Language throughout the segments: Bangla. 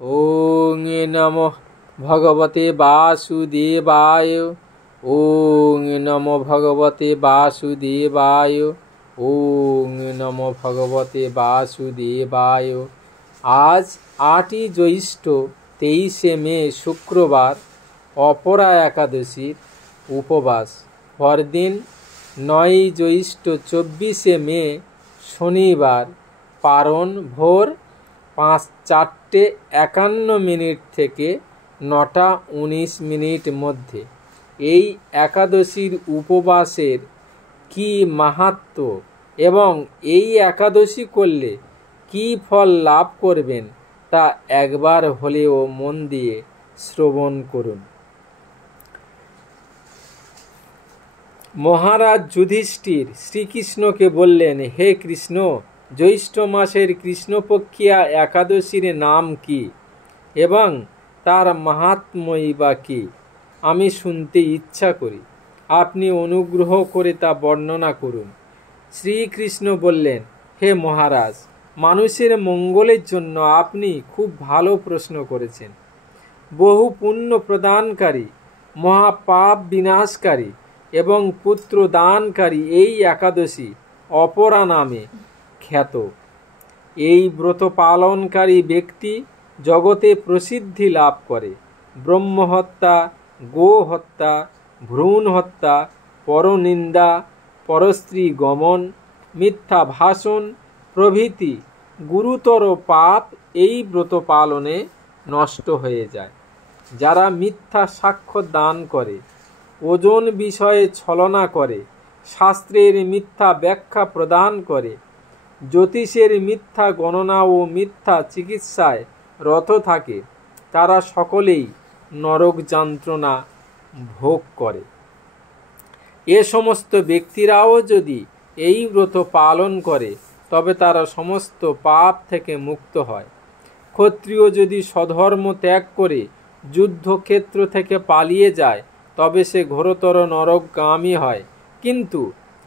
ওং নমঃ ভগবতে বাসুদেবায়। ওং নমো ভগবতে বাসুদেবায়। ওং নমো ভগবতে বাসুদেবায়। আজ 8ই জ্যৈষ্ঠ 23শে মে শুক্রবার, অপরা একাদশীর উপবাস। পরদিন 9ই জ্যৈষ্ঠ 24শে মে শনিবার, পারণ ভোর 4:51 থেকে 9:19 মধ্যে। এই একাদশীর উপবাসের কি মাহাত্ম্য এবং এই একাদশী করলে কি ফল লাভ করবেন তা একবার হলেও মন দিয়ে শ্রবণ করুন। মহারাজ যুধিষ্ঠির শ্রীকৃষ্ণকে বললেন, হে কৃষ্ণ, জ্যৈষ্ঠ মাসের কৃষ্ণপক্ষিয়া একাদশীর নাম কি এবং তার মাহাত্ম্যই বা কি? আমি শুনতে ইচ্ছা করি, আপনি অনুগ্রহ করে তা বর্ণনা করুন। শ্রীকৃষ্ণ বললেন, হে মহারাজ, মানুষের মঙ্গলের জন্য আপনি খুব ভালো প্রশ্ন করেছেন। বহু পুণ্য প্রদানকারী, মহাপাপ বিনাশকারী এবং পুত্র দানকারী এই একাদশী অপরা নামে খ্যাত। এই ব্রত পালনকারী ব্যক্তি জগতে প্রসিদ্ধি লাভ করে। ব্রহ্মহত্যা, গোহত্যা, ভ্রূণ হত্যা, পরনিন্দা, পরস্ত্রী গমন, মিথ্যা ভাষণ প্রভৃতি গুরুতর পাপ এই ব্রত পালনে নষ্ট হয়ে যায়। যারা মিথ্যা সাক্ষ্য দান করে, ওজন বিষয়ে ছলনা করে, শাস্ত্রের মিথ্যা ব্যাখ্যা প্রদান করে, জ্যোতিষের মিথ্যা গণনা ও মিথ্যা চিকিৎসায় রত থাকে, তারা সকলেই নরক যন্ত্রণা ভোগ করে। এ সমস্ত ব্যক্তিরাও যদি এই ব্রত পালন করে তবে তারা সমস্ত পাপ থেকে মুক্ত হয়। ক্ষত্রিয় যদি স্বধর্ম ত্যাগ করে যুদ্ধক্ষেত্র থেকে পালিয়ে যায় তবে সে ঘোরতর নরকগামী হয়, কিন্তু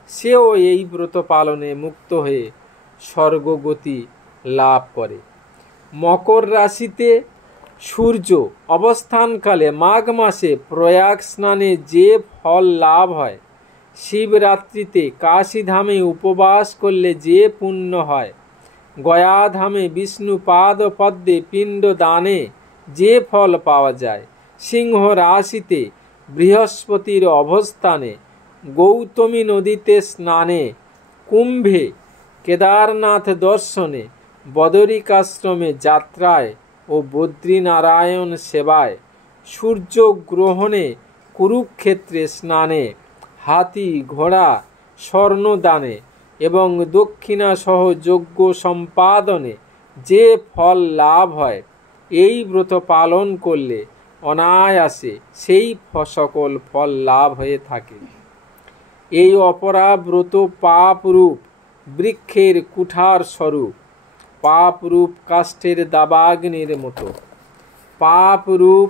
সেও এই ব্রত পালনে মুক্ত হয়ে স্বর্গগতি লাভ করে। মকর রাশিতে সূর্য অবস্থানকালে মাঘ মাসে প্রয়াগ স্নানে যে ফল লাভ হয়, শিবরাত্রিতে কাশীধামে উপবাস করলে যে পুণ্য হয়, গয়াধামে বিষ্ণু পাদ পদ্মে পিণ্ড দানে যে ফল পাওয়া যায়, সিংহ রাশিতে বৃহস্পতির অবস্থানে, গৌতমী নদীতে স্নানে, কুম্ভে কেদারনাথ দর্শনে, বদরিকাশ্রমে যাত্রায় ও বদ্রীনারায়ণ সেবায়, সূর্যগ্রহণে, কুরুক্ষেত্রে স্নানে, হাতি ঘোড়া স্বর্ণদানে এবং দক্ষিণাসহ যজ্ঞ সম্পাদনে যে ফল লাভ হয়, এই ব্রত পালন করলে অনায়াসে সেই সকল ফল লাভ হয়ে থাকে। এই অপরা ব্রত পাপরূপ বৃক্ষের কুঠার স্বরূপ, পাপরূপ কাষ্ঠের দাবাগ্নির মতো, পাপরূপ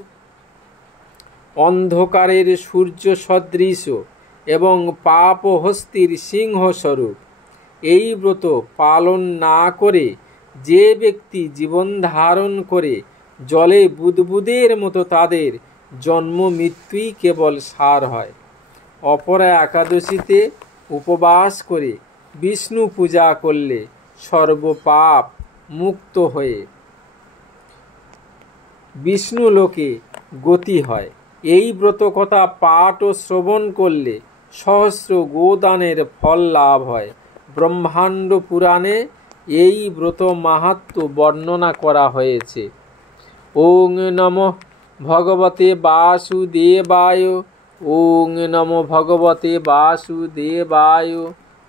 অন্ধকারের সূর্য সদৃশ এবং পাপহস্তির সিংহ স্বরূপ। এই ব্রত পালন না করে যে ব্যক্তি জীবন ধারণ করে জলে বুদবুদের মতো, তাদের জন্ম মৃত্যুই কেবল সার হয়। অপরা একাদশীতে উপবাস করে বিষ্ণু পূজা করলে সর্বপাপ মুক্ত হয়ে বিষ্ণু লোকে গতি হয়। এই ব্রতকথা পাঠ ও শ্রবণ করলে সহস্র গোদানের ফল লাভ হয়। ব্রহ্মাণ্ড পুরাণে এই ব্রত মাহাত্ম্য বর্ণনা করা হয়েছে। ওং নমঃ ভগবতে বাসুদেবায়। ওং নমো ভগবতে বাসুদেবায়।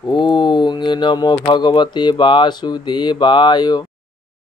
ওং নমো ভগবতে বাসুদেবায়।